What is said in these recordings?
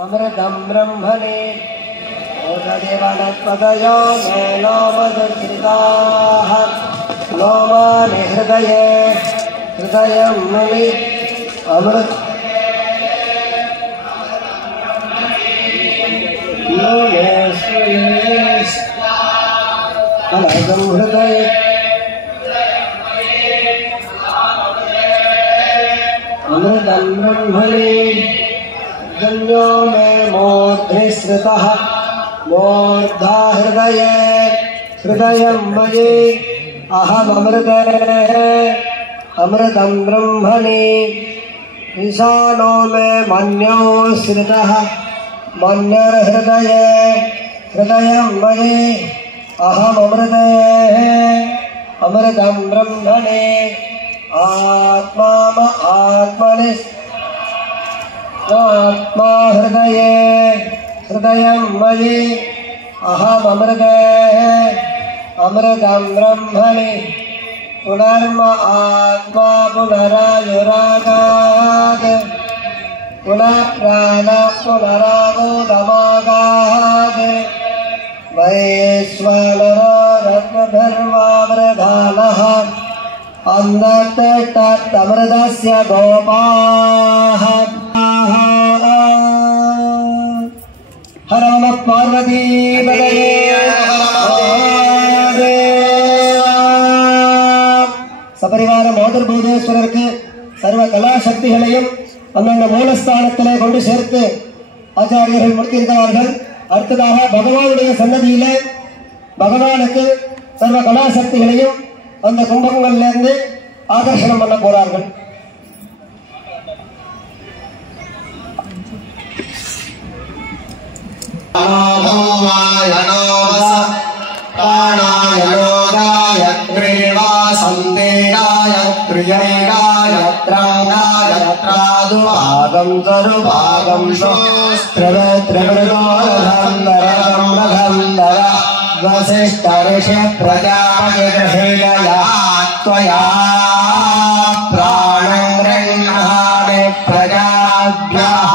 अमृतं ब्रह्मणे ओषधिवनस्पतयो मे लोमदुर्धृताः लोमानि हृदये हृदयं मुनि अमृत कलकं हृदये अमृतं ब्रह्मणे गण्यो मे मूर्ध्निसृतः मूर्धा हृदये हृदयं मयि अहममृते अमृतं ब्रह्मणे ईशानो मे मन्यो श्रितः मन्यर्हृदये हृदयं मयि अहममृते अमृतं ब्रह्मणे आत्मा आत्मनि आत्मा हृदये हृदयं मयि अहममृते अमृतं ब्रह्मणि पुनर्म आत्मा पुनरायुरागात् पुनः प्राण पुनरागोदमागात् वैश्वानरो रत्नधर्मावृधानः अन्धत्तमृतस्य गोपाः हर नमः पार्वती सपरिवार मोदर्भूतेश्वरருக்கு सर्व கலாசக்திகளையும் அந்தந்த மூலஸ்தானத்திலே கொண்டு சேர்த்து ஆச்சாரியர்கள் முடித்திருக்கிறார்கள். அடுத்ததாக பகவானுடைய சன்னதியிலே பகவானுக்கு சர்வ கலாசக்திகளையும் அந்த கும்பங்களிலிருந்து ஆகர்ஷணம் பண்ண போறார்கள். वसिष्ठ ऋषि प्रजापतिर्हृदया त्वया प्राणं गृह्णामि प्रजाभ्यः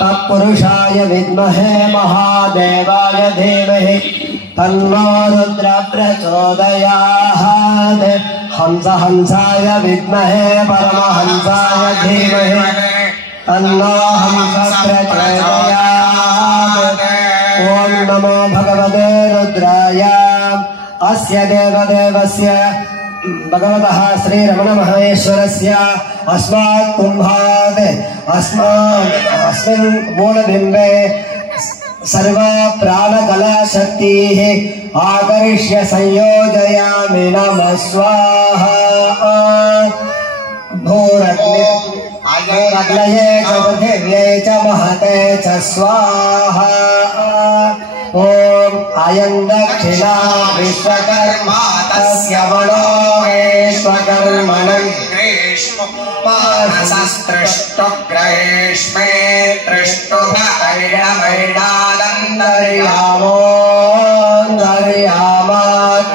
तत्पुरुषाय विद्महे महादेवाय धीमहि तन्नो रुद्रः प्रचोदयात् हंस हंसाय विद्महे परमहंसाय धीमहि तन्नो हंसः प्रचोदयात् ओम नमो भगवते रुद्राय अस्य देवदेवस्य भगवतः श्री रमण महेश्वरस्य अस्मात् कुम्भात् अस्मिन् मूलबिम्बे सर्वा प्राणकला शक्तिः आकर्ष्य संयोजयामि नमः स्वाहा भूरग्नये च पृथिव्यै च महते च स्वाहा ओम अयं दक्षिणा विश्वकर्मा तस्य वनो विश्वकर्मणं ग्रीष्मोपहसस्तृष्टो ग्रहीष्मे तृष्टुभैडमैडादन्दर्यामोऽन्दर्यामात्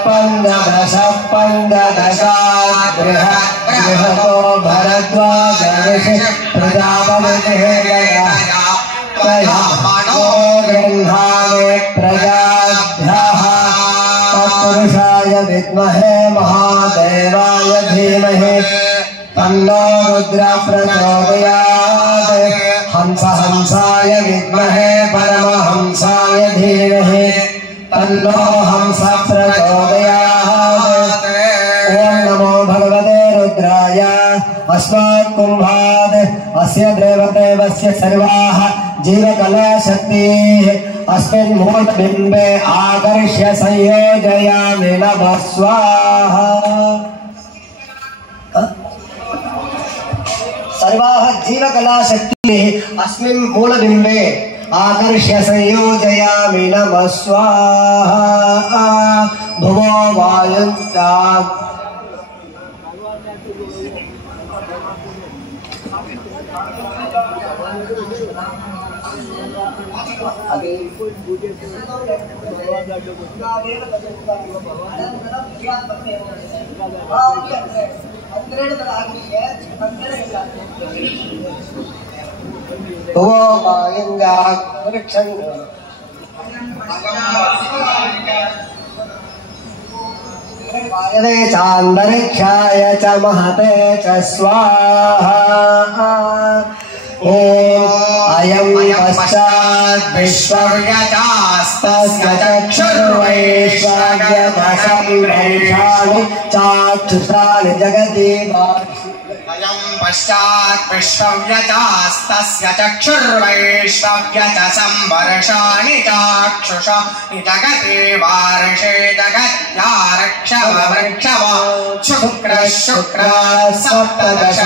पञ्चदशात् बृहतो भरद्वाज ऋषि प्रजापतिर्हृदया त्वया मनो गृह्णामि प्रजाभ्यः तत्पुरुषाय विद्महे महादेवाय धीमहि तन्नो रुद्रः प्रचोदयात् हंस हंसाय विद्महे परमहंसाय धीमहि तन्नो हंसः प्रचोदयात् ओम नमो भगवते रुद्राय अस्मात् कुम्भात् अस्य देवदेवस्य सर्वाः जीवकलाशक्तिः अस्मिन् मूलबिम्बे आकर्ष्य संयोजयामि नमः स्वाहा सर्वाः जीवकलाशक्तिः अस्मिन् मूलबिम्बे आकर्ष्य संयोजयामि नमः स्वाहा भुवो वायुन्ता अपग्रेड आगे है चांदरिक्षाय च महते च स्वाहा। अयं पश्चात् विश्वव्यजास्तस्य चक्षुर्वैश्वर्यदशं चाक्षुषाणि जगति अयं पश्चात् विश्वव्यजास्तस्य चक्षुर्वैश्वर्यदशं वर्षाणि चाक्षुषाणि जगति वार्षे जगत्यारक्षव शुक्र सप्तदश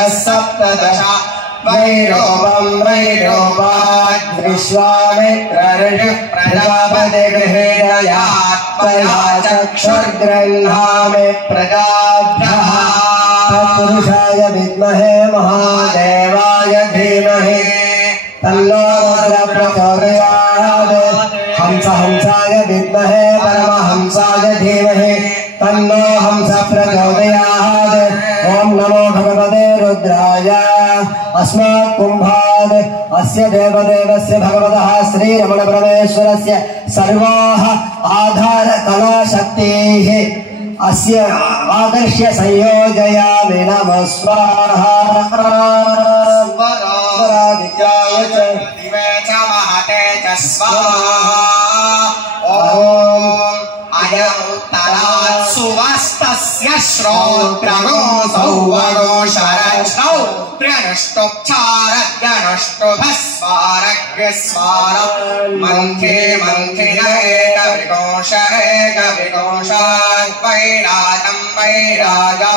वैरोपात् विश्वामित्रऋषिः प्रजापति गृहेणयात्मया चक्षुर्गृह्णामि प्रजाभ्यः। तत्पुरुषाय विद्महे महादेवाय धीमहि तन्नो रुद्रः प्रचोदयात्। हंसाय विद्महे परमहंसाय धीमहि तन्नो हंसः प्रचोदयात्। ओम नमो भगवते रुद्राय। अस्मात् कुंभात् अस्य देवदेवस्य भगवतः श्रीरमण परमेश्वरस्य सर्वाः आधार कला शक्तिः अस्य आदर्श्य संयोजयामि नमः स्वाहा। स्वरादित्याय च दिवे च महते च स्वाहा। ओम अयमुत्तरात् सुवस्तस्य श्रोत्रगो सौवगोशरश्नौ प्रणष्टोपचारज्ञनष्टोभस्वारज्ञस्वारं मन्थे मन्थिनैकविकोशाद्वैराजं वैराजा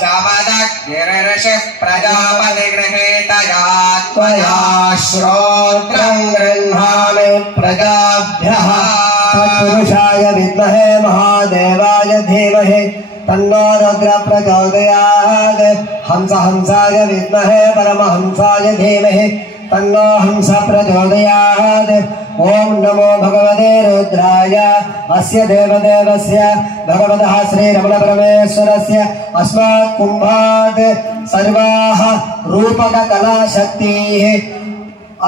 चमदग्निर्षिः प्रजापतिगृहीतया त्वया श्रोत्रं गृह्णामि प्रजाभ्यः। तत्पुरुषाय विद्महे महादेवाय धीमहि तन्नो रुद्रः प्रचोदयात्। हंसाय विद्महे परमहंसाय धीमहि तन्नो हंसः प्रचोदयात्। ओम नमो भगवते रुद्राय। अस्य देवदेवस्य भगवतः श्रीरमण परमेश्वरस्य अस्मात् कुंभात् सर्वाः रूपक कला शक्तिः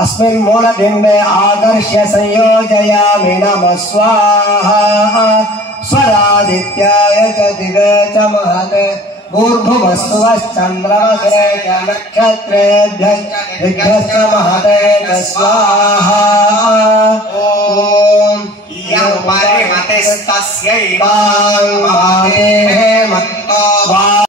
अस्मिन् मूलबिम्बे आकर्ष्य संयोजयामि नमः स्वाहा। स्वरादित्याय च दिवे च महते भूर्भुवस्सुवश्चन्द्रमसे च नक्षत्रेभ्यश्च महते च स्वाहा। ओम यं परिमतिस्तस्यै वाङ् महते हेमन्तो